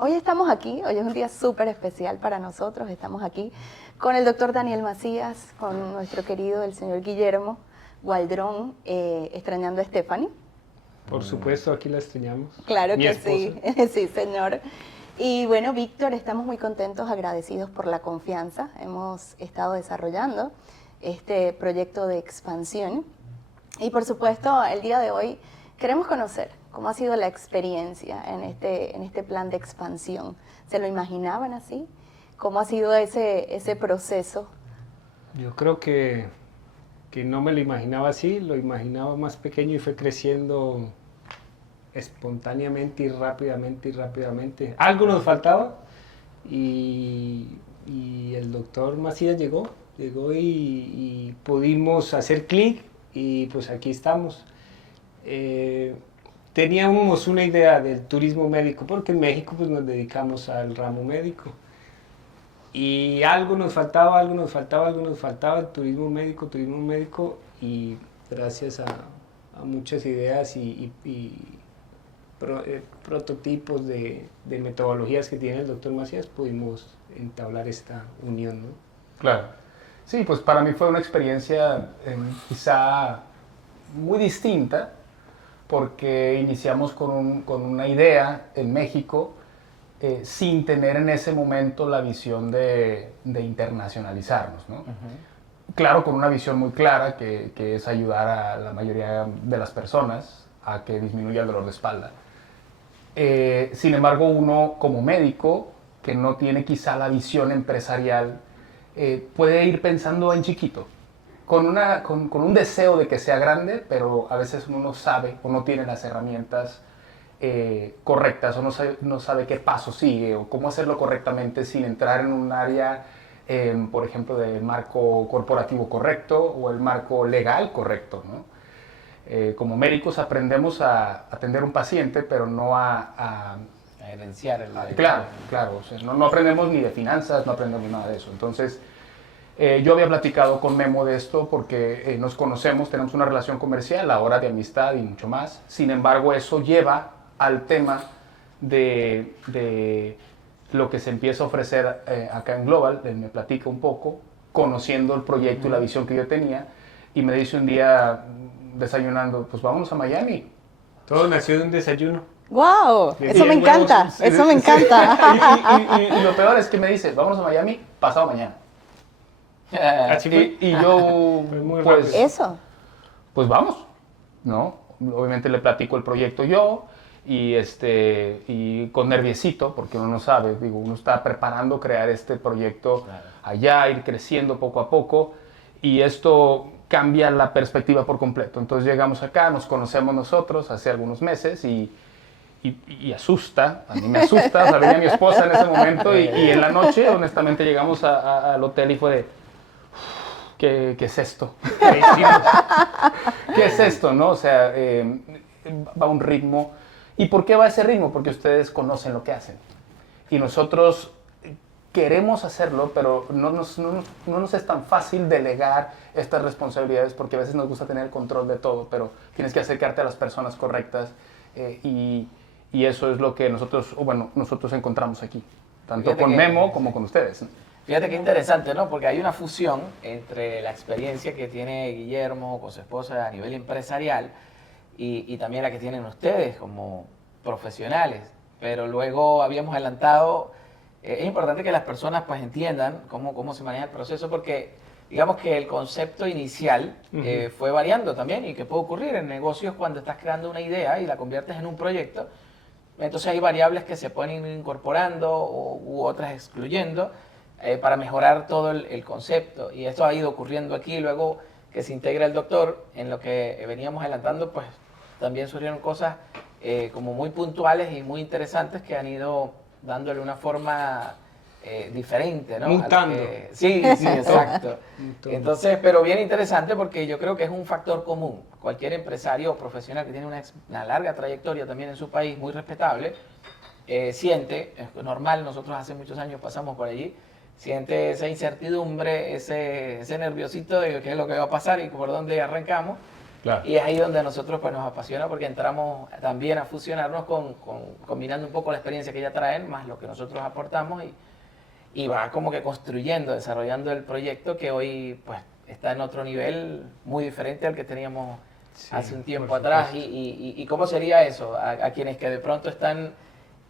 Hoy estamos aquí, hoy es un día súper especial para nosotros, estamos aquí con el doctor Daniel Macías, con nuestro querido el señor Guillermo Gualdrón, extrañando a Stephanie. Por supuesto, aquí la extrañamos. Claro Mi que esposa. sí, sí señor. Y bueno, Víctor, estamos muy contentos, agradecidos por la confianza. Hemos estado desarrollando este proyecto de expansión y por supuesto el día de hoy queremos conocer cómo ha sido la experiencia en este plan de expansión. ¿Se lo imaginaban así? ¿Cómo ha sido ese proceso? Yo creo que no me lo imaginaba así, lo imaginaba más pequeño y fue creciendo espontáneamente y rápidamente y rápidamente. Algo nos faltaba y el doctor Macías llegó y pudimos hacer clic y pues aquí estamos. Teníamos una idea del turismo médico porque en México pues nos dedicamos al ramo médico y algo nos faltaba, el turismo médico y gracias a muchas ideas y prototipos de metodologías que tiene el doctor Macías pudimos entablar esta unión, ¿no? Claro. Sí, pues para mí fue una experiencia quizá muy distinta porque iniciamos con una idea en México sin tener en ese momento la visión de internacionalizarnos, ¿no? Uh-huh. Claro, con una visión muy clara que es ayudar a la mayoría de las personas a que disminuya el dolor de espalda. Sin embargo, uno como médico que no tiene quizá la visión empresarial puede ir pensando en chiquito, con un deseo de que sea grande, pero a veces uno no sabe o no tiene las herramientas correctas o no sabe qué paso sigue o cómo hacerlo correctamente sin entrar en un área, por ejemplo, de marco corporativo correcto o el marco legal correcto, ¿no? Como médicos aprendemos a atender un paciente, pero no a gerenciar el... Claro, o sea, no aprendemos ni de finanzas, no aprendemos nada de eso. Entonces, yo había platicado con Memo de esto porque nos conocemos, tenemos una relación comercial, ahora de amistad y mucho más. Sin embargo, eso lleva al tema de lo que se empieza a ofrecer acá en Global. Él me platica un poco, conociendo el proyecto y la visión que yo tenía, y me dice un día, desayunando, pues vámonos a Miami. Todo nació de un desayuno. ¡Wow! Eso me encanta, eso me encanta. Y lo peor es que me dice, vámonos a Miami pasado mañana. Y yo, pues, ¿eso? Pues vamos, ¿no? Obviamente le platico el proyecto yo y con nerviosito, porque uno no sabe, digo, uno está preparando crear este proyecto allá, ir creciendo poco a poco, y esto cambia la perspectiva por completo. Entonces llegamos acá, nos conocemos nosotros hace algunos meses y asusta, a mí me asusta, o sea, venía mi esposa en ese momento y en la noche, honestamente, llegamos al hotel y fue de, ¿qué es esto? ¿Qué es esto, no? O sea, va a un ritmo. ¿Y por qué va a ese ritmo? Porque ustedes conocen lo que hacen. Y nosotros queremos hacerlo, pero no nos es tan fácil delegar estas responsabilidades porque a veces nos gusta tener el control de todo, pero tienes que acercarte a las personas correctas y eso es lo que nosotros encontramos aquí, tanto con Memo como con ustedes. Fíjate qué interesante, ¿no? Porque hay una fusión entre la experiencia que tiene Guillermo con su esposa a nivel empresarial y también la que tienen ustedes como profesionales. Pero luego habíamos adelantado, es importante que las personas pues entiendan cómo se maneja el proceso porque digamos que el concepto inicial fue variando también y que puede ocurrir en negocios cuando estás creando una idea y la conviertes en un proyecto. Entonces hay variables que se pueden ir incorporando u otras excluyendo para mejorar todo el concepto. Y esto ha ido ocurriendo aquí. Luego que se integra el doctor, en lo que veníamos adelantando, pues también surgieron cosas como muy puntuales y muy interesantes que han ido dándole una forma diferente, ¿no? Mutando. Sí, exacto. Entonces, pero bien interesante porque yo creo que es un factor común. Cualquier empresario o profesional que tiene una larga trayectoria también en su país, muy respetable, siente, es normal, nosotros hace muchos años pasamos por allí, siente esa incertidumbre, ese nerviosito de qué es lo que va a pasar y por dónde arrancamos. Claro. Y es ahí donde a nosotros pues, nos apasiona porque entramos también a fusionarnos combinando un poco la experiencia que ya traen más lo que nosotros aportamos y va como que construyendo, desarrollando el proyecto que hoy pues está en otro nivel muy diferente al que teníamos hace un tiempo atrás. ¿Y cómo sería eso? A quienes que de pronto están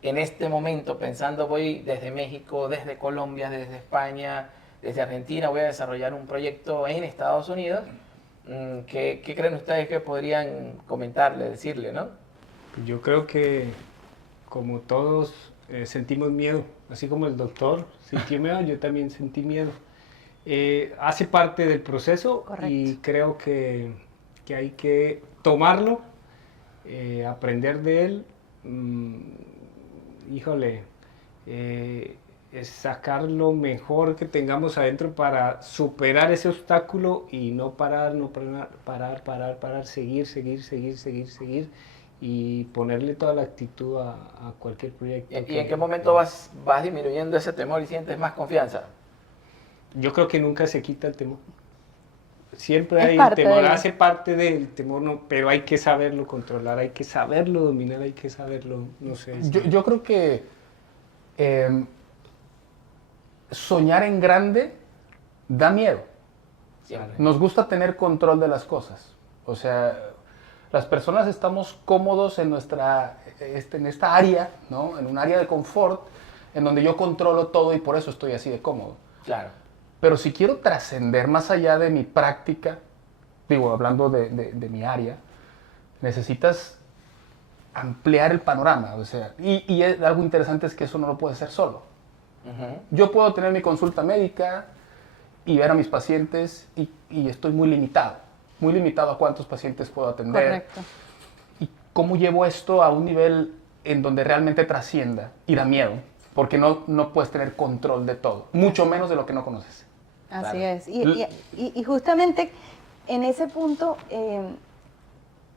en este momento pensando, voy desde México, desde Colombia, desde España, desde Argentina, voy a desarrollar un proyecto en Estados Unidos. ¿Qué creen ustedes que podrían comentarle, decirle, no? Yo creo que como todos sentimos miedo, así como el doctor sintió miedo, yo también sentí miedo. Hace parte del proceso. Correcto. Y creo que hay que tomarlo, aprender de él, es sacar lo mejor que tengamos adentro para superar ese obstáculo y no parar, seguir y ponerle toda la actitud a cualquier proyecto. ¿Y en qué momento vas disminuyendo ese temor y sientes más confianza? Yo creo que nunca se quita el temor. Siempre Es hay parte temor, de él. hace parte del temor, no, pero hay que saberlo controlar, hay que saberlo dominar, hay que saberlo, no sé. Yo creo que soñar en grande da miedo. Siempre. Nos gusta tener control de las cosas. O sea, las personas estamos cómodos en esta área, ¿no? En un área de confort, en donde yo controlo todo y por eso estoy así de cómodo. Claro. Pero si quiero trascender más allá de mi práctica, digo, hablando de mi área, necesitas ampliar el panorama. O sea, y algo interesante es que eso no lo puedes hacer solo. Yo puedo tener mi consulta médica y ver a mis pacientes y estoy muy limitado a cuántos pacientes puedo atender. Correcto. ¿Y cómo llevo esto a un nivel en donde realmente trascienda? Y da miedo, porque no puedes tener control de todo, mucho menos de lo que no conoces. Así Claro. es. Y justamente en ese punto,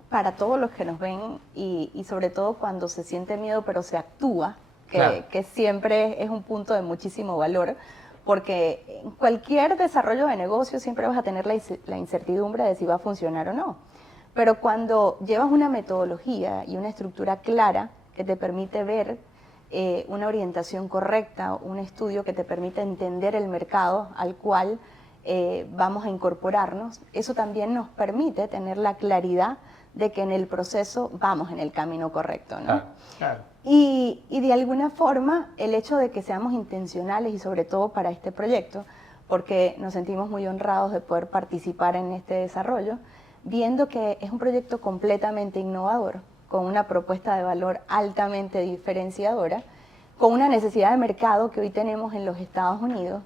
para todos los que nos ven y sobre todo cuando se siente miedo pero se actúa, Claro. que siempre es un punto de muchísimo valor, porque en cualquier desarrollo de negocio siempre vas a tener la incertidumbre de si va a funcionar o no. Pero cuando llevas una metodología y una estructura clara que te permite ver una orientación correcta, un estudio que te permite entender el mercado al cual vamos a incorporarnos, eso también nos permite tener la claridad de que en el proceso vamos en el camino correcto, ¿no? Claro. Claro. Y de alguna forma el hecho de que seamos intencionales y sobre todo para este proyecto, porque nos sentimos muy honrados de poder participar en este desarrollo, viendo que es un proyecto completamente innovador, con una propuesta de valor altamente diferenciadora, con una necesidad de mercado que hoy tenemos en los Estados Unidos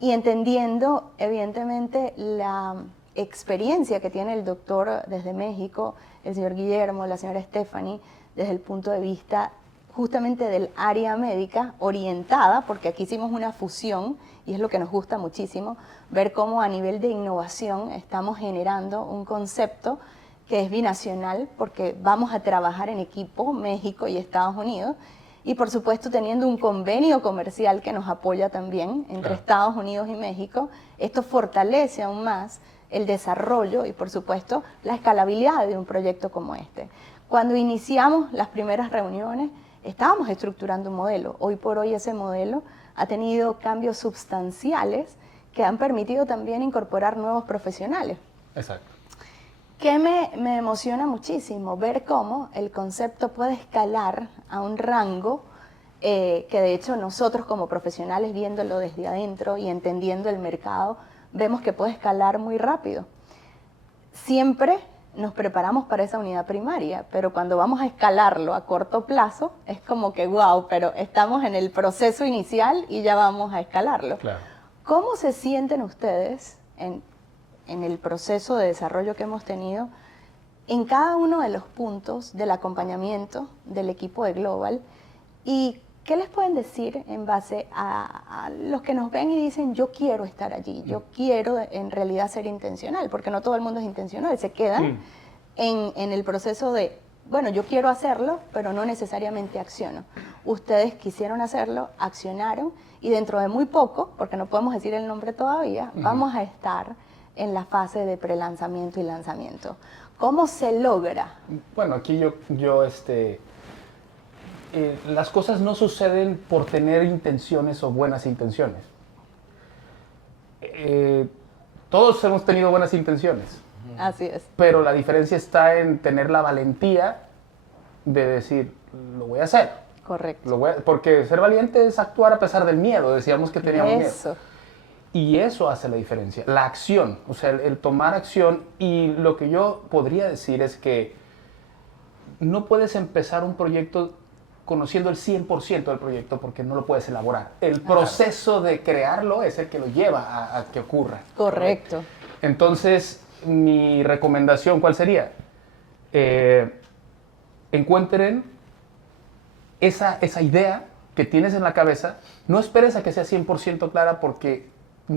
y entendiendo evidentemente la experiencia que tiene el doctor desde México, el señor Guillermo, la señora Stephanie, desde el punto de vista justamente del área médica orientada, porque aquí hicimos una fusión y es lo que nos gusta muchísimo, ver cómo a nivel de innovación estamos generando un concepto que es binacional, porque vamos a trabajar en equipo México y Estados Unidos, y por supuesto teniendo un convenio comercial que nos apoya también entre Claro. Estados Unidos y México. Esto fortalece aún más el desarrollo y por supuesto la escalabilidad de un proyecto como este. Cuando iniciamos las primeras reuniones estábamos estructurando un modelo. Hoy por hoy ese modelo ha tenido cambios sustanciales que han permitido también incorporar nuevos profesionales. Exacto. Que me emociona muchísimo ver cómo el concepto puede escalar a un rango que de hecho nosotros como profesionales viéndolo desde adentro y entendiendo el mercado, vemos que puede escalar muy rápido. Siempre nos preparamos para esa unidad primaria, pero cuando vamos a escalarlo a corto plazo, es como que wow, pero estamos en el proceso inicial y ya vamos a escalarlo. Claro. ¿Cómo se sienten ustedes en el proceso de desarrollo que hemos tenido en cada uno de los puntos del acompañamiento del equipo de Global? ¿Y qué les pueden decir en base a los que nos ven y dicen yo quiero estar allí, yo quiero en realidad ser intencional? Porque no todo el mundo es intencional, se quedan en el proceso de, bueno, yo quiero hacerlo, pero no necesariamente acciono. Ustedes quisieron hacerlo, accionaron y dentro de muy poco, porque no podemos decir el nombre todavía, vamos a estar en la fase de prelanzamiento y lanzamiento. ¿Cómo se logra? Bueno, aquí las cosas no suceden por tener intenciones o buenas intenciones. Todos hemos tenido buenas intenciones, Así es. pero la diferencia está en tener la valentía de decir, lo voy a hacer. Correcto. Porque ser valiente es actuar a pesar del miedo, decíamos que teníamos miedo. Eso. Y eso hace la diferencia, la acción, o sea, el tomar acción. Y lo que yo podría decir es que no puedes empezar un proyecto conociendo el 100% del proyecto porque no lo puedes elaborar. El proceso de crearlo es el que lo lleva a que ocurra. Correcto. Entonces, mi recomendación, ¿cuál sería? Encuentren esa idea que tienes en la cabeza. No esperes a que sea 100% clara porque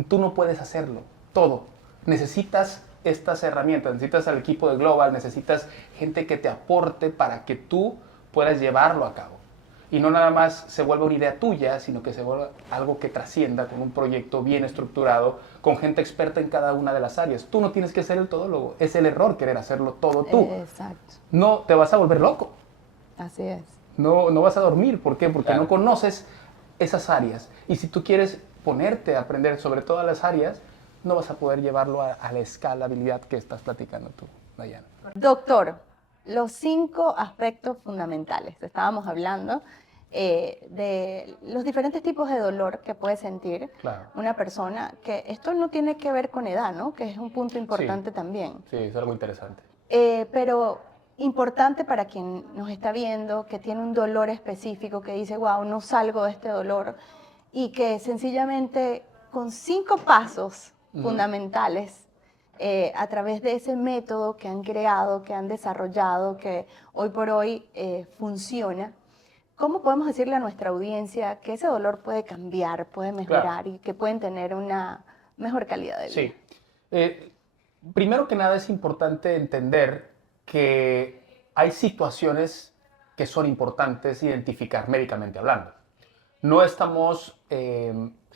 tú no puedes hacerlo todo. Necesitas estas herramientas, necesitas al equipo de Global, necesitas gente que te aporte para que tú puedas llevarlo a cabo. Y no nada más se vuelva una idea tuya, sino que se vuelva algo que trascienda con un proyecto bien estructurado, con gente experta en cada una de las áreas. Tú no tienes que ser el todólogo, es el error querer hacerlo todo tú. Exacto. No, te vas a volver loco. Así es. No vas a dormir. ¿Por qué? Porque Claro. no conoces esas áreas. Y si tú quieres ponerte a aprender sobre todas las áreas, no vas a poder llevarlo a la escalabilidad que estás platicando tú, Dayana. Doctor, los 5 aspectos fundamentales. Estábamos hablando de los diferentes tipos de dolor que puede sentir Claro. una persona, que esto no tiene que ver con edad, ¿no? Que es un punto importante también. Sí, es algo interesante. Pero importante para quien nos está viendo, que tiene un dolor específico, que dice, wow, no salgo de este dolor, y que sencillamente con 5 pasos fundamentales, a través de ese método que han creado, que han desarrollado, que hoy por hoy funciona, ¿cómo podemos decirle a nuestra audiencia que ese dolor puede cambiar, puede mejorar y que pueden tener una mejor calidad de vida? Sí. Primero que nada es importante entender que hay situaciones que son importantes identificar médicamente hablando. No estamos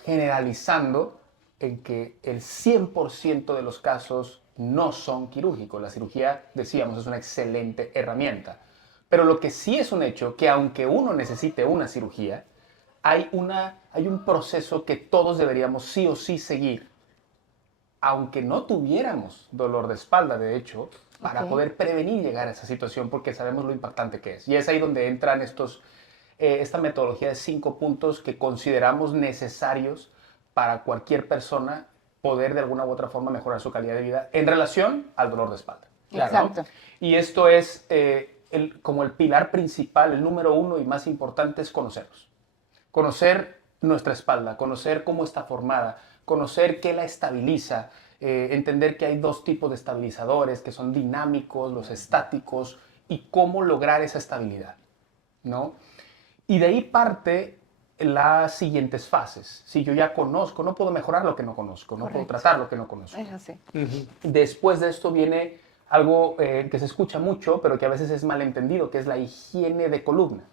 generalizando en que el 100% de los casos no son quirúrgicos. La cirugía, decíamos, es una excelente herramienta. Pero lo que sí es un hecho, que aunque uno necesite una cirugía, hay un proceso que todos deberíamos sí o sí seguir, aunque no tuviéramos dolor de espalda, de hecho, para poder prevenir llegar a esa situación, porque sabemos lo impactante que es. Y es ahí donde entran esta metodología de 5 puntos que consideramos necesarios para cualquier persona poder de alguna u otra forma mejorar su calidad de vida en relación al dolor de espalda. Exacto. ¿No? Y esto es como el pilar principal, el número 1 y más importante es conocernos. Conocer nuestra espalda, conocer cómo está formada, conocer qué la estabiliza, entender que hay 2 tipos de estabilizadores, que son dinámicos, los estáticos, y cómo lograr esa estabilidad, ¿no? Y de ahí parte las siguientes fases. Si yo ya conozco, no puedo mejorar lo que no conozco, no puedo tratar lo que no conozco. Es así. Después de esto viene algo que se escucha mucho, pero que a veces es malentendido, que es la higiene de columna.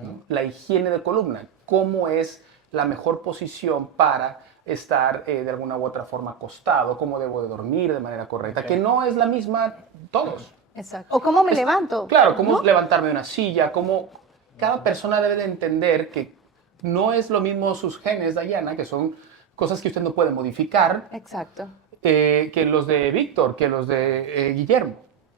¿No? La higiene de columna. ¿Cómo es la mejor posición para estar de alguna u otra forma acostado? ¿Cómo debo de dormir de manera correcta? Que no es la misma todos. Exacto. ¿O cómo me levanto? Claro, cómo ¿no? levantarme de una silla, cómo cada persona debe de entender que no es lo mismo sus genes, Dayana, que son cosas que usted no puede modificar, Exacto. que los de Víctor, que los de Guillermo.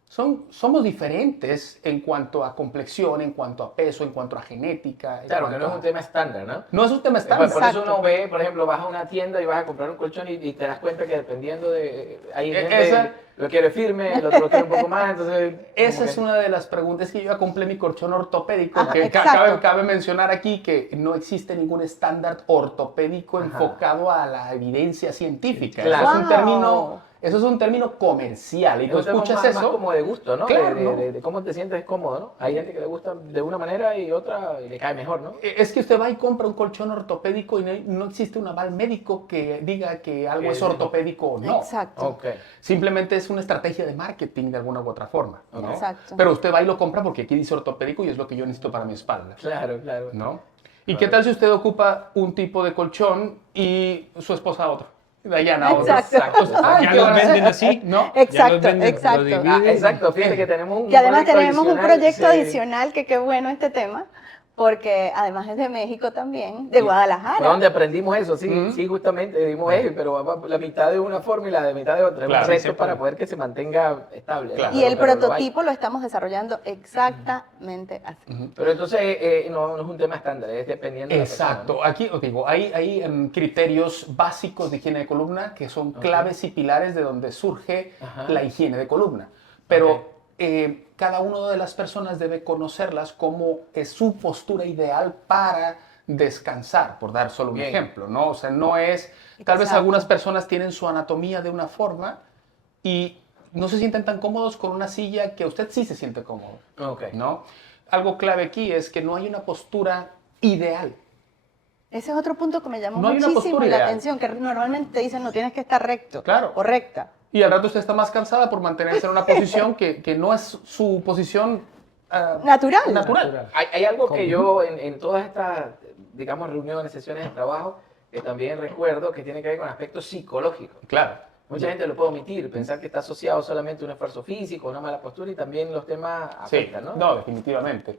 Somos diferentes en cuanto a complexión, en cuanto a peso, en cuanto a genética. Claro, que no es un tema estándar, ¿no? No es un tema estándar. Por eso Exacto. uno ve, por ejemplo, vas a una tienda y vas a comprar un colchón y te das cuenta que dependiendo de... Hay Esa- gente lo quiere firme, el otro lo quiere un poco más, entonces... Esa como es que- una de las preguntas que yo ya compré mi colchón ortopédico, Ajá, que exacto. cabe mencionar aquí que no existe ningún estándar ortopédico enfocado a la evidencia científica. Claro. Eso es un término comercial. Y tú Es un tema escuchas más eso. como de gusto, ¿no? Claro, de, ¿no? de cómo te sientes cómodo, ¿no? Hay gente que le gusta de una manera y otra y le cae mejor, ¿no? Es que usted va y compra un colchón ortopédico y no existe un aval médico que diga que algo es ortopédico o no. Exacto. Ok. Simplemente es una estrategia de marketing de alguna u otra forma, ¿no? Exacto. Pero usted va y lo compra porque aquí dice ortopédico y es lo que yo necesito para mi espalda, Claro, claro. ¿no? ¿Y qué tal si usted ocupa un tipo de colchón y su esposa otro? Dayana, otro. Exacto. Ya los venden así, ¿no? Ya los Exacto, venden, exacto. los dividen. Exacto, fíjate que tenemos un Que además proyecto tenemos un adicional, proyecto sí. adicional que qué bueno este tema, porque además es de México también, de Guadalajara. Fue donde aprendimos eso, sí, Ujú. sí, justamente dimos pero va la mitad de una forma y la de mitad de otra. Es Claro, un reto sí se para puede. poder que se mantenga estable. ¿no? Claro. Y el Pero lo hay. prototipo lo estamos desarrollando exactamente así. Pero entonces no es un tema estándar, es dependiendo de la persona, Exacto. Aquí os digo, hay criterios básicos de higiene de columna que son claves y pilares de donde surge Ajá. la higiene de columna. Pero Ok. cada una de las personas debe conocerlas como es su postura ideal para descansar, por dar solo un Bien. ejemplo, ¿no? O sea, no es... Tal vez Exacto. algunas personas tienen su anatomía de una forma y no se sienten tan cómodos con una silla que usted sí se siente cómodo, ¿no? Ok. ¿no? Algo clave aquí es que no hay una postura ideal. Ese es otro punto que me llamó No hay una muchísimo postura la ideal. atención, que normalmente te dicen no tienes que estar recto Claro. o recta. Y al rato usted está más cansada por mantenerse en una posición que no es su posición Natural. natural. Hay algo que yo en todas estas, digamos, reuniones, sesiones de trabajo, que también recuerdo que tiene que ver con aspectos psicológicos. Claro. Mucha gente lo puede omitir, pensar que está asociado solamente a un esfuerzo físico, una mala postura y también los temas Sí, afectan, ¿no? no, definitivamente.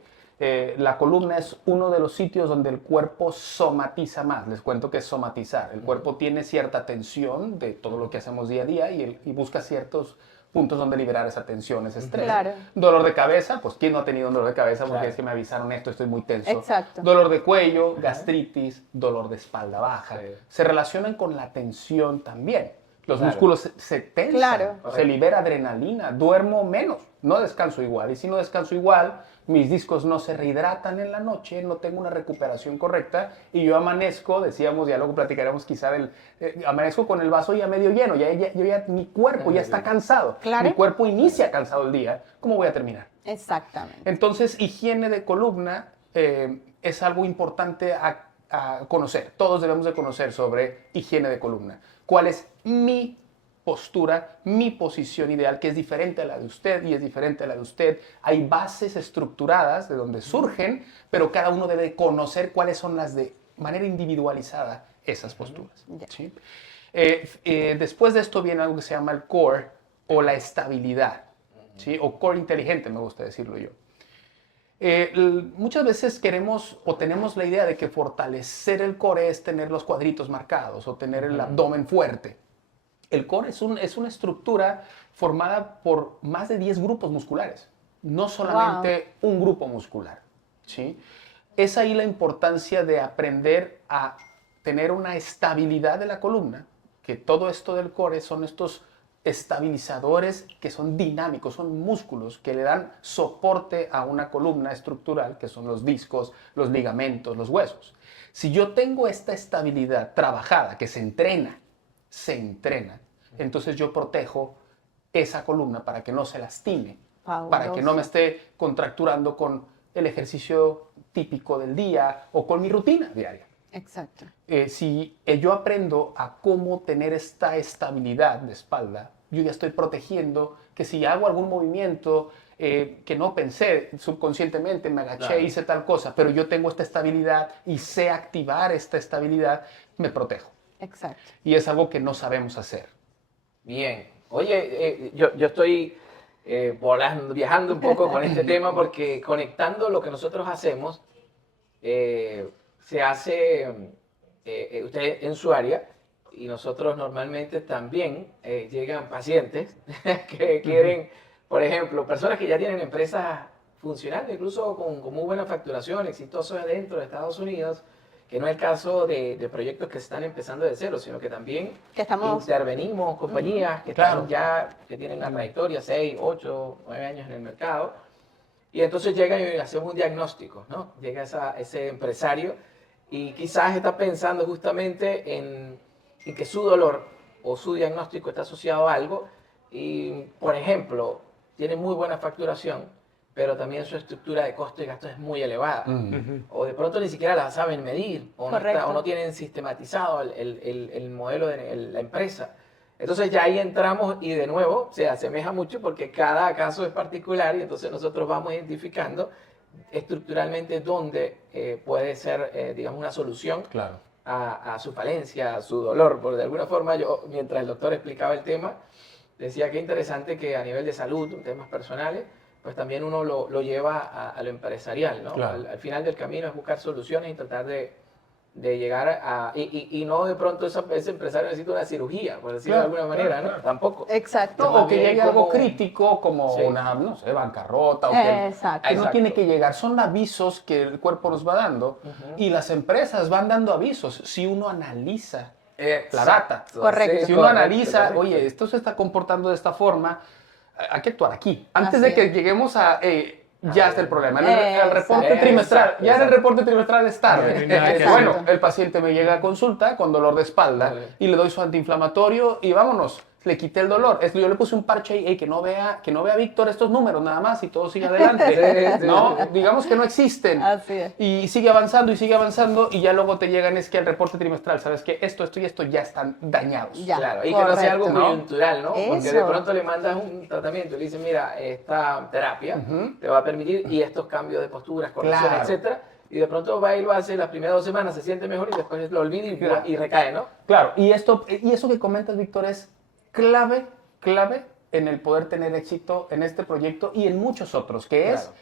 La columna es uno de los sitios donde el cuerpo somatiza más. Les cuento que es somatizar. El cuerpo tiene cierta tensión de todo lo que hacemos día a día y busca ciertos puntos donde liberar esa tensión, ese estrés. Claro. Dolor de cabeza, pues ¿quién no ha tenido un dolor de cabeza? Porque Claro. es que me avisaron esto, estoy muy tenso. Exacto. Dolor de cuello, gastritis, dolor de espalda baja. Sí. Se relacionan con la tensión también. Los Claro. músculos se tensan, Claro. se libera adrenalina, duermo menos, no descanso igual. Y si no descanso igual, mis discos no se rehidratan en la noche, no tengo una recuperación correcta y yo amanezco, decíamos, ya luego platicaremos quizá del, amanezco con el vaso ya medio lleno, mi cuerpo ya está cansado, Claro. mi cuerpo inicia cansado el día, ¿cómo voy a terminar? Exactamente. Entonces, higiene de columna es algo importante a conocer. Todos debemos de conocer sobre higiene de columna. ¿Cuál es mi postura, mi posición ideal, que es diferente a la de usted y es diferente a la de usted? Hay bases estructuradas de donde surgen, pero cada uno debe conocer cuáles son las de manera individualizada esas posturas. Ya. ¿Sí? Después de esto viene algo que se llama el core o la estabilidad, ¿sí? O core inteligente, me gusta decirlo yo. Muchas veces queremos o tenemos la idea de que fortalecer el core es tener los cuadritos marcados o tener el abdomen fuerte. El core es una estructura formada por más de 10 grupos musculares, no solamente un grupo muscular, ¿sí? Es ahí la importancia de aprender a tener una estabilidad de la columna, que todo esto del core son estos estabilizadores que son dinámicos, son músculos que le dan soporte a una columna estructural, que son los discos, los ligamentos, los huesos. Si yo tengo esta estabilidad trabajada, que se entrena, entonces yo protejo esa columna para que no se lastime, para que no me esté contracturando con el ejercicio típico del día o con mi rutina diaria. Exacto. Si yo aprendo a cómo tener esta estabilidad de espalda, yo ya estoy protegiendo que si hago algún movimiento que no pensé subconscientemente, me agaché, Claro. hice tal cosa, pero yo tengo esta estabilidad y sé activar esta estabilidad, me protejo. Exacto. Y es algo que no sabemos hacer. Bien. Oye, yo estoy viajando un poco con este tema porque conectando lo que nosotros hacemos, se hace usted en su área y nosotros normalmente también llegan pacientes que quieren, por ejemplo, personas que ya tienen empresas funcionales, incluso con muy buena facturación, exitosos dentro de Estados Unidos, que no es el caso de proyectos que se están empezando de cero, sino que también Que estamos... intervenimos compañías que Claro. están ya, que tienen una trayectoria, 6, 8, 9 años en el mercado, y entonces llegan y hacemos un diagnóstico, ¿no? Llega ese empresario y quizás está pensando justamente en que su dolor o su diagnóstico está asociado a algo y, por ejemplo, tiene muy buena facturación, pero también su estructura de costo y gasto es muy elevada. O de pronto ni siquiera la saben medir, o no tienen sistematizado el modelo de la empresa. Entonces ya ahí entramos y de nuevo se asemeja mucho porque cada caso es particular y entonces nosotros vamos identificando estructuralmente dónde puede ser, digamos, una solución Claro. a su falencia, a su dolor, porque de alguna forma yo, mientras el doctor explicaba el tema, decía que interesante que a nivel de salud, temas personales, pues también uno lo lleva a lo empresarial, ¿no? Claro. Al final del camino es buscar soluciones y tratar de llegar a... Y no de pronto ese empresario necesita una cirugía, por decirlo Claro, de alguna manera, claro, ¿no? claro. Tampoco. Exacto. No, o que Más bien llegue algo como- crítico como Sí. una, no sé, bancarrota. O que, Exacto. que no Exacto. tiene que llegar. Son avisos que el cuerpo nos va dando y las empresas van dando avisos si uno analiza la data. Correcto. Si uno correcto, analiza, correcto. oye, esto se está comportando de esta forma, hay que actuar aquí. Antes Así de que es. lleguemos a... ya está el problema. El reporte Exacto. trimestral, ya en el Exacto. reporte trimestral es tarde. Ya no hay nada que Bueno, hacer. el paciente me llega a consulta con dolor de espalda Vale. y le doy su antiinflamatorio y vámonos. Le quité el dolor. Yo le puse un parche ahí, que no vea Víctor estos números nada más y todo sigue adelante. Sí, sí, No, sí. digamos que no existen. Así es. Y sigue avanzando y ya luego te llegan es que el reporte trimestral, sabes que esto y esto ya están dañados. Ya. Claro, y que no sea algo correcto. coyuntural, ¿no? Porque de Eso. pronto le mandas un tratamiento y le dices, mira, esta terapia te va a permitir y estos cambios de posturas, correcciones, Claro. etcétera. Y de pronto va y lo hace las primeras 2 semanas, se siente mejor y después lo olvida Claro. y recae, ¿no? Claro, y eso que comentas, Víctor, es clave en el poder tener éxito en este proyecto y en muchos otros, que es Claro.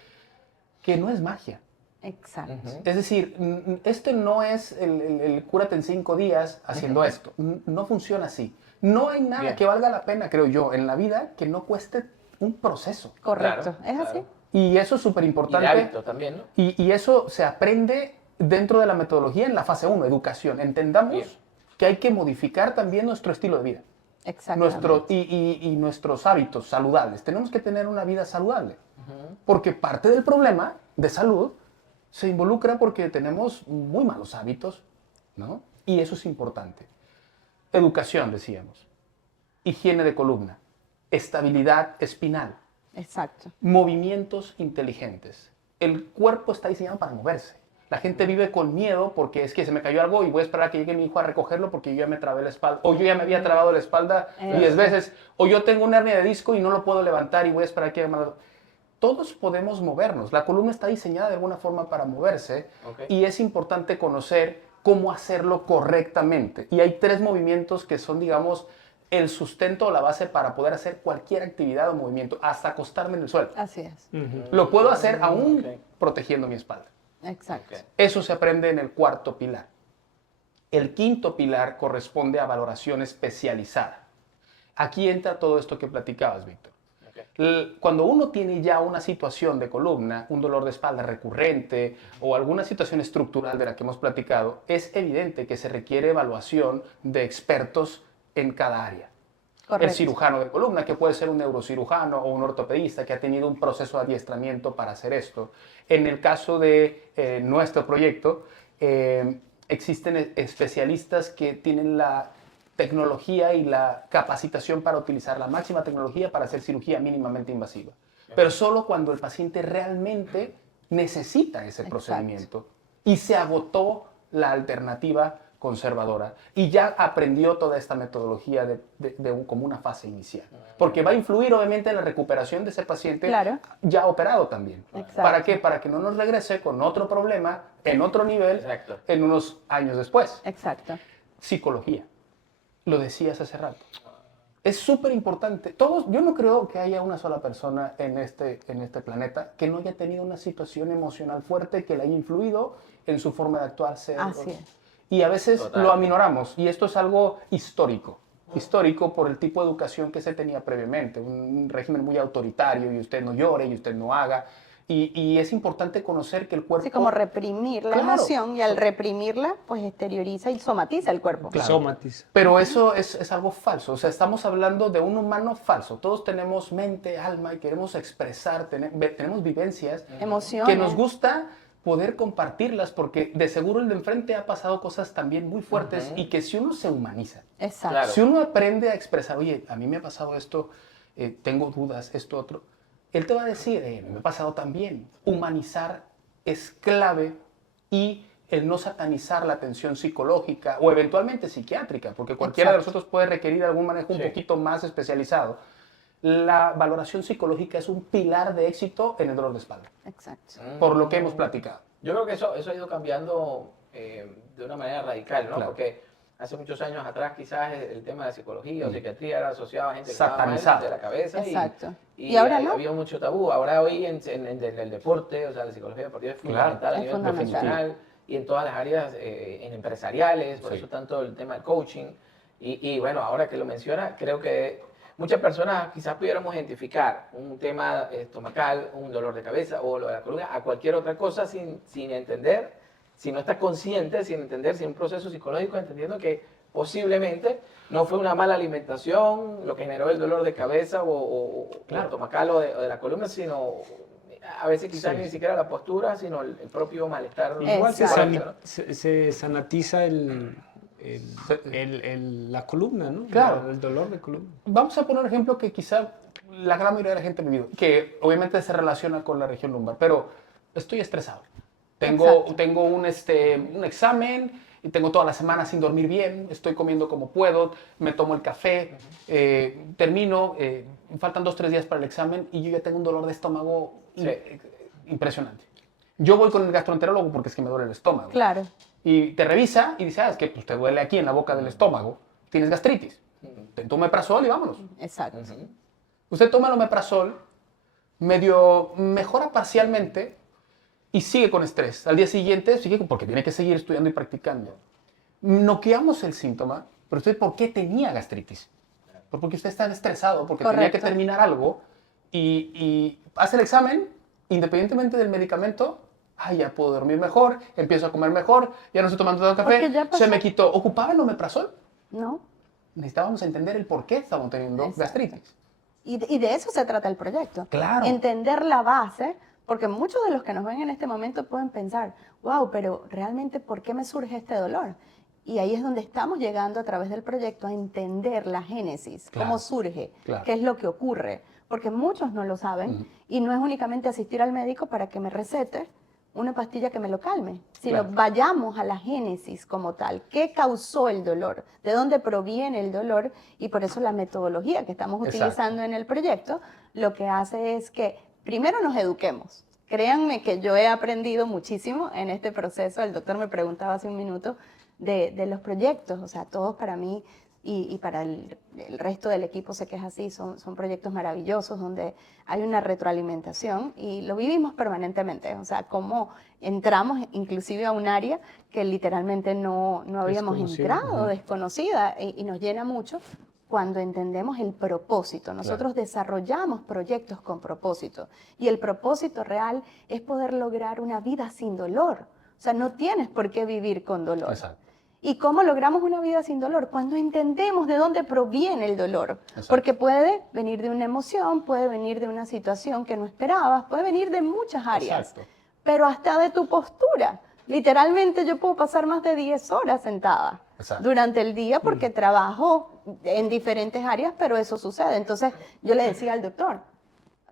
que no es magia. Exacto. Es decir, este no es el cúrate en 5 días haciendo esto. No funciona así. No hay nada Bien. que valga la pena, creo yo, en la vida que no cueste un proceso. Correcto. Claro, Es así. claro. Y eso es súper Y de importante. hábitos también, ¿no? Y eso se aprende dentro de la metodología en la fase 1, educación. Entendamos Bien. que hay que modificar también nuestro estilo de vida. Exactamente. Y nuestros hábitos saludables. Tenemos que tener una vida saludable. Porque parte del problema de salud se involucra porque tenemos muy malos hábitos, ¿no? Y eso es importante. Educación, decíamos. Higiene de columna. Estabilidad espinal. Exacto. Movimientos inteligentes. El cuerpo está diseñado para moverse. La gente vive con miedo porque es que se me cayó algo y voy a esperar a que llegue mi hijo a recogerlo porque yo ya me trabé la espalda. O yo ya me había trabado la espalda 10 veces. O yo tengo una hernia de disco y no lo puedo levantar y voy a esperar a que llegue. Todos podemos movernos. La columna está diseñada de alguna forma para moverse y es importante conocer cómo hacerlo correctamente. Y hay 3 movimientos que son, digamos, el sustento o la base para poder hacer cualquier actividad o movimiento, hasta acostarme en el suelo. Así es. Lo puedo hacer aún Ok. protegiendo mi espalda. Exacto. Ok. Eso se aprende en el 4.º pilar. El 5.º pilar corresponde a valoración especializada. Aquí entra todo esto que platicabas, Víctor. Cuando uno tiene ya una situación de columna, un dolor de espalda recurrente o alguna situación estructural de la que hemos platicado, es evidente que se requiere evaluación de expertos en cada área. Correcto. El cirujano de columna, que puede ser un neurocirujano o un ortopedista que ha tenido un proceso de adiestramiento para hacer esto. En el caso de nuestro proyecto, existen especialistas que tienen la tecnología y la capacitación para utilizar la máxima tecnología para hacer cirugía mínimamente invasiva. Pero solo cuando el paciente realmente necesita ese Exacto. procedimiento y se agotó la alternativa conservadora y ya aprendió toda esta metodología como una fase inicial. Porque va a influir obviamente en la recuperación de ese paciente Claro. ya operado también. Exacto. ¿Para qué? Para que no nos regrese con otro problema en otro nivel Exacto. en unos años después. Exacto. Psicología. Lo decías hace rato. Es súper importante. Yo no creo que haya una sola persona en este planeta que no haya tenido una situación emocional fuerte que le haya influido en su forma de actuar, ser. Así es. Y a veces Total. lo aminoramos. Y esto es algo histórico. Histórico por el tipo de educación que se tenía previamente. Un régimen muy autoritario y usted no llore y usted no haga. Y es importante conocer que el cuerpo... Así como reprimir la Claro. emoción y al reprimirla, pues exterioriza y somatiza el cuerpo. Claro. Somatiza. Pero eso es algo falso, o sea, estamos hablando de un humano falso. Todos tenemos mente, alma y queremos expresar, tenemos vivencias Emociones. que nos gusta poder compartirlas porque de seguro el de enfrente ha pasado cosas también muy fuertes y que si uno se humaniza, Exacto. Claro. si uno aprende a expresar, oye, a mí me ha pasado esto, tengo dudas, esto, otro, él te va a decir, me ha pasado también. Humanizar es clave y el no satanizar la atención psicológica o eventualmente psiquiátrica, porque cualquiera de Exacto. nosotros puede requerir algún manejo un Sí. poquito más especializado. La valoración psicológica es un pilar de éxito en el dolor de espalda, Exacto. por lo que hemos platicado. Yo creo que eso ha ido cambiando de una manera radical, ¿no? Claro. Porque hace muchos años atrás quizás el tema de la psicología o psiquiatría era asociado a gente que Satanizado. estaba mal de la cabeza. Exacto. Y ¿Y ahora no? había mucho tabú. Ahora hoy en el deporte, o sea, la psicología deportiva es fundamental a Es nivel fundamental. profesional y en todas las áreas en empresariales, por Sí. eso tanto el tema del coaching. Y bueno, ahora que lo menciona, creo que muchas personas quizás pudiéramos identificar un tema estomacal, un dolor de cabeza o lo de la columna, a cualquier otra cosa sin entender, si no estás consciente, sin entender, sin un proceso psicológico, entendiendo que posiblemente no fue una mala alimentación lo que generó el dolor de cabeza o estomacal o de la columna, sino a veces quizás Sí. ni siquiera la postura, sino el propio malestar. Igual Exacto. se sanatiza la columna, ¿no? Claro. El dolor de columna. Vamos a poner un ejemplo que quizá la gran mayoría de la gente ha vivido, que obviamente se relaciona con la región lumbar, pero estoy estresado. Exacto. Tengo un examen y tengo toda la semana sin dormir bien, estoy comiendo como puedo, me tomo el café, termino, me faltan 2-3 días para el examen y yo ya tengo un dolor de estómago impresionante. Yo voy con el gastroenterólogo porque es que me duele el estómago. Claro. Y te revisa y dice, es que pues, te duele aquí en la boca del estómago, tienes gastritis. Ten tu omeprazol y vámonos. Exacto. Usted toma el omeprazol, medio mejora parcialmente y sigue con estrés. Al día siguiente sigue porque tiene que seguir estudiando y practicando. Noqueamos el síntoma, pero usted ¿por qué tenía gastritis? Porque usted está estresado, porque tenía que Correcto. terminar algo y hace el examen, independientemente del medicamento, ya puedo dormir mejor, empiezo a comer mejor, ya no estoy tomando tanto Porque café, ya pasó. se me quitó. ¿Ocupaba el omeprazol? ¿No? Necesitábamos entender el por qué estaban teniendo Exacto. gastritis. Y de eso se trata el proyecto. Claro. Entender la base, porque muchos de los que nos ven en este momento pueden pensar, wow, pero realmente ¿por qué me surge este dolor? Y ahí es donde estamos llegando a través del proyecto a entender la génesis, Claro. cómo surge, Claro. qué es lo que ocurre, porque muchos no lo saben y no es únicamente asistir al médico para que me recete una pastilla que me lo calme, sino Claro. vayamos a la génesis como tal. ¿Qué causó el dolor? ¿De dónde proviene el dolor? Y por eso la metodología que estamos Exacto. utilizando en el proyecto lo que hace es que primero nos eduquemos. Créanme que yo he aprendido muchísimo en este proceso. El doctor me preguntaba hace un minuto de los proyectos, o sea, todos para mí y para el resto del equipo sé que es así, son proyectos maravillosos donde hay una retroalimentación y lo vivimos permanentemente, o sea, cómo entramos inclusive a un área que literalmente no habíamos Desconocida. entrado, desconocida, y nos llena mucho cuando entendemos el propósito. Nosotros desarrollamos proyectos con propósito y el propósito real es poder lograr una vida sin dolor. O sea, no tienes por qué vivir con dolor. Exacto. ¿Y cómo logramos una vida sin dolor? Cuando entendemos de dónde proviene el dolor. Exacto. Porque puede venir de una emoción, puede venir de una situación que no esperabas, puede venir de muchas áreas. Exacto. Pero hasta de tu postura. Literalmente yo puedo pasar más de 10 horas sentada Exacto. durante el día porque trabajo en diferentes áreas, pero eso sucede. Entonces yo le decía al doctor,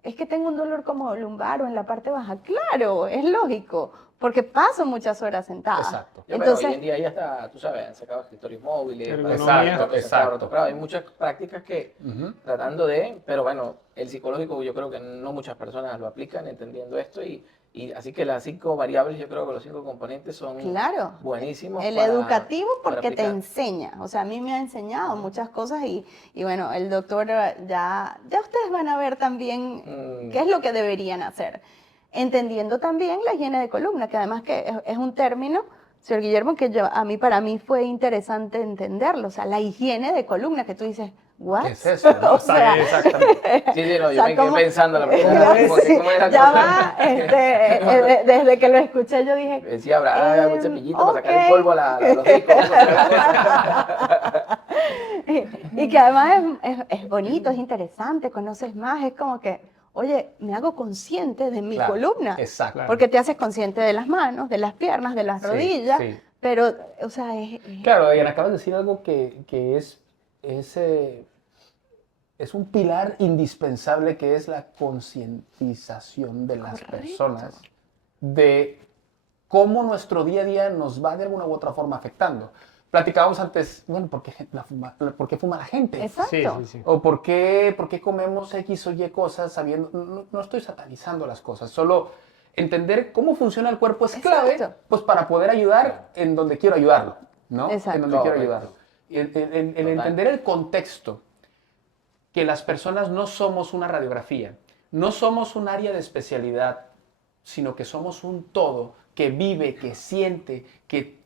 es que tengo un dolor como lumbar o en la parte baja. Claro, es lógico, porque paso muchas horas sentada. Exacto. Ya, pero hoy en día ya está, tú sabes, han sacado escritorios móviles, Ergonomía. Exacto. Hay muchas prácticas que tratando de, pero bueno, el psicológico yo creo que no muchas personas lo aplican entendiendo esto y así que las 5 variables, yo creo que los 5 componentes son Claro. buenísimos. El para- educativo para porque te aplicar. enseña, o sea, a mí me ha enseñado muchas cosas y bueno, el doctor ya ustedes van a ver también qué es lo que deberían hacer. Entendiendo también la higiene de columna, que además que es un término, señor Guillermo, que para mí fue interesante entenderlo, o sea, la higiene de columna, que tú dices, ¿what? ¿Qué es eso? O sea, Exactamente. Sí, no, o yo sea, me quedé ¿cómo? pensando la Ya primera vez, va, porque cómo era ya cosa. va, desde que lo escuché yo dije, Decía, habrá un cepillito para sacar el ok. polvo a los discos. Y que además es bonito, es interesante, conoces más, es como que, oye, me hago consciente de mi Claro, columna. exacto. Porque te haces consciente de las manos, de las piernas, de las Sí, rodillas, sí. pero, o sea, es Claro, Diana, acabas de decir algo que es un pilar indispensable, que es la concientización de las Correcto. personas de cómo nuestro día a día nos va de alguna u otra forma afectando. Platicábamos antes, bueno, ¿por qué fuma la gente? exacto. Sí, sí, sí. ¿O por qué comemos X o Y cosas sabiendo? No estoy satanizando las cosas, solo entender cómo funciona el cuerpo es clave, Exacto. pues para poder ayudar en donde quiero ayudarlo, ¿no? Exacto. En donde quiero Correcto. ayudarlo. Y en Total. entender el contexto, que las personas no somos una radiografía, no somos un área de especialidad, sino que somos un todo que vive, que siente, que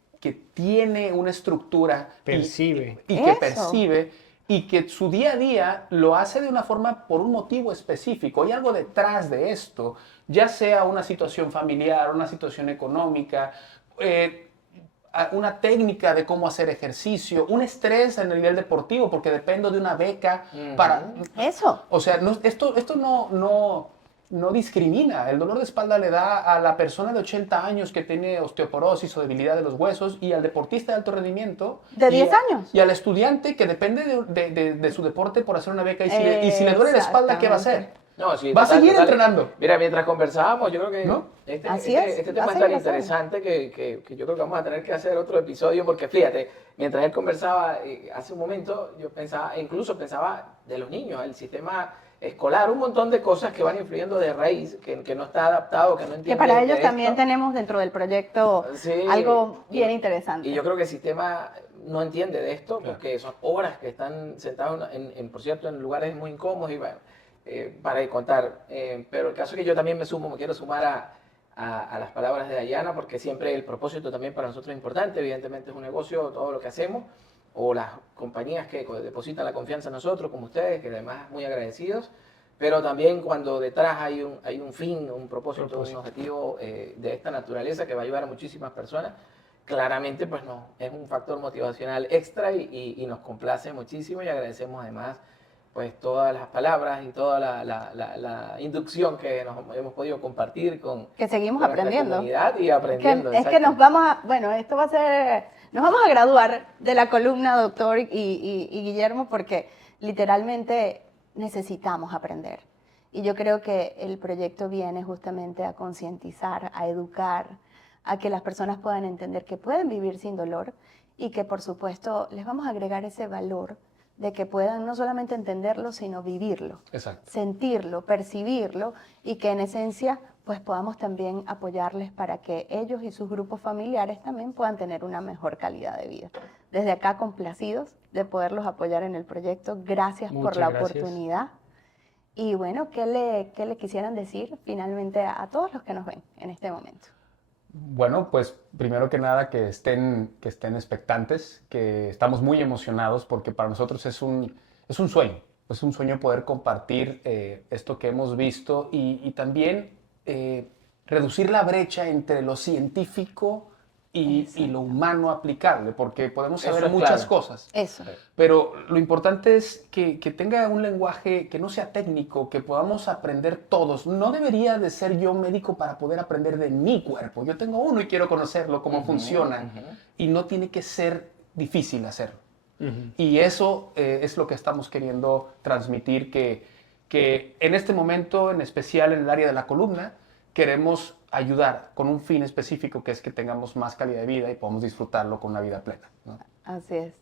tiene una estructura Percibe. y que Eso. percibe y que su día a día lo hace de una forma por un motivo específico. Hay algo detrás de esto, ya sea una situación familiar, una situación económica, una técnica de cómo hacer ejercicio, un estrés en el nivel deportivo, porque dependo de una beca para... Eso. O sea, esto no discrimina. El dolor de espalda le da a la persona de 80 años que tiene osteoporosis o debilidad de los huesos y al deportista de alto rendimiento. ¿De y 10 años? Y al estudiante que depende de su deporte por hacer una beca. Y si le duele la espalda, ¿qué va a hacer? No, sí, Va a total, seguir total. entrenando. Mira, mientras conversábamos, yo creo que ¿No? Así es, este va tema a es seguir tan así. interesante que yo creo que vamos a tener que hacer otro episodio porque fíjate, mientras él conversaba hace un momento, yo pensaba, incluso pensaba de los niños, el sistema escolar, un montón de cosas que van influyendo de raíz, que no está adaptado, que no entiende. Que para de ellos esto. también tenemos dentro del proyecto Sí, algo bien y- interesante. Y yo creo que el sistema no entiende de esto porque son horas que están sentados, por cierto, en lugares muy incómodos y bueno, para de contar. Pero el caso es que yo también me quiero sumar a las palabras de Dayana porque siempre el propósito también para nosotros es importante. Evidentemente es un negocio, todo lo que hacemos, o las compañías que depositan la confianza en nosotros, como ustedes, que además muy agradecidos. Pero también cuando detrás hay un fin, un propósito, un objetivo de esta naturaleza que va a ayudar a muchísimas personas, claramente pues no, es un factor motivacional extra y nos complace muchísimo y agradecemos además pues todas las palabras y toda la inducción que nos hemos podido compartir con, Que seguimos con nuestra aprendiendo. comunidad y aprendiendo. Es que exacto. nos vamos a, bueno, esto va a ser, nos vamos a graduar de la columna doctor y Guillermo porque literalmente necesitamos aprender. Y yo creo que el proyecto viene justamente a concientizar, a educar, a que las personas puedan entender que pueden vivir sin dolor y que por supuesto les vamos a agregar ese valor de que puedan no solamente entenderlo, sino vivirlo. Exacto. Sentirlo, percibirlo y que en esencia pues podamos también apoyarles para que ellos y sus grupos familiares también puedan tener una mejor calidad de vida. Desde acá complacidos de poderlos apoyar en el proyecto. Gracias por la Muchas gracias. oportunidad. Y bueno, ¿qué le quisieran decir finalmente a todos los que nos ven en este momento? Bueno, pues primero que nada que estén expectantes, que estamos muy emocionados porque para nosotros es un sueño poder compartir esto que hemos visto y también reducir la brecha entre lo científico y lo humano aplicable, porque podemos Eso saber es muchas clave. cosas. Eso. Pero lo importante es que tenga un lenguaje que no sea técnico, que podamos aprender todos. No debería de ser yo médico para poder aprender de mi cuerpo. Yo tengo uno y quiero conocerlo, cómo funciona. Y no tiene que ser difícil hacerlo. Y eso es lo que estamos queriendo transmitir, que en este momento, en especial en el área de la columna, queremos ayudar con un fin específico, que es que tengamos más calidad de vida y podamos disfrutarlo con una vida plena, ¿no? Así es.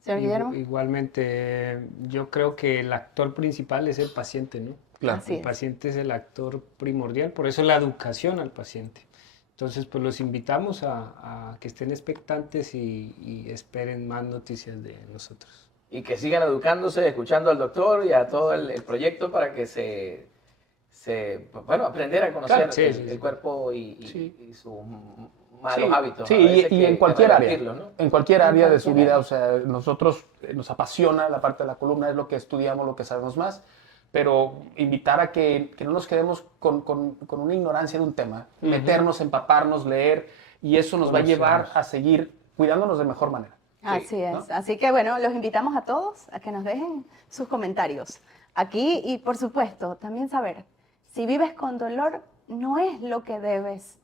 Señor Guillermo. Igualmente, yo creo que el actor principal es el paciente, ¿no? Claro. Así El es. paciente es el actor primordial, por eso la educación al paciente. Entonces, pues los invitamos a que estén expectantes y esperen más noticias de nosotros. Y que sigan educándose, escuchando al doctor y a todo el proyecto para que bueno, aprender a conocer Claro, sí, el cuerpo Sí. y sus malos hábitos. Sí, A veces y que en cualquier área. revertirlos, ¿no? En cualquier área de su cualquier vida, área. o sea, nosotros nos apasiona la parte de la columna, es lo que estudiamos, lo que sabemos más, pero invitar a que no nos quedemos con una ignorancia de un tema, meternos, empaparnos, leer, y eso nos va a llevar a seguir cuidándonos de mejor manera. Así es. ¿no? Así que bueno, los invitamos a todos a que nos dejen sus comentarios aquí y por supuesto también saber, si vives con dolor, no es lo que debes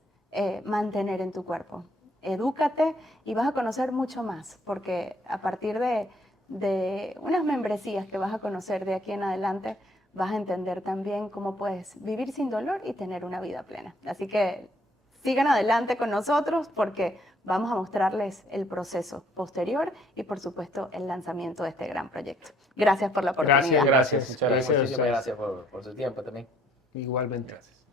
mantener en tu cuerpo. Edúcate y vas a conocer mucho más, porque a partir de unas membresías que vas a conocer de aquí en adelante, vas a entender también cómo puedes vivir sin dolor y tener una vida plena. Así que sigan adelante con nosotros porque vamos a mostrarles el proceso posterior y por supuesto el lanzamiento de este gran proyecto. Gracias por la oportunidad. Gracias, Muchas gracias. gracias. Muchísimas gracias por su tiempo también. Igualmente. Gracias.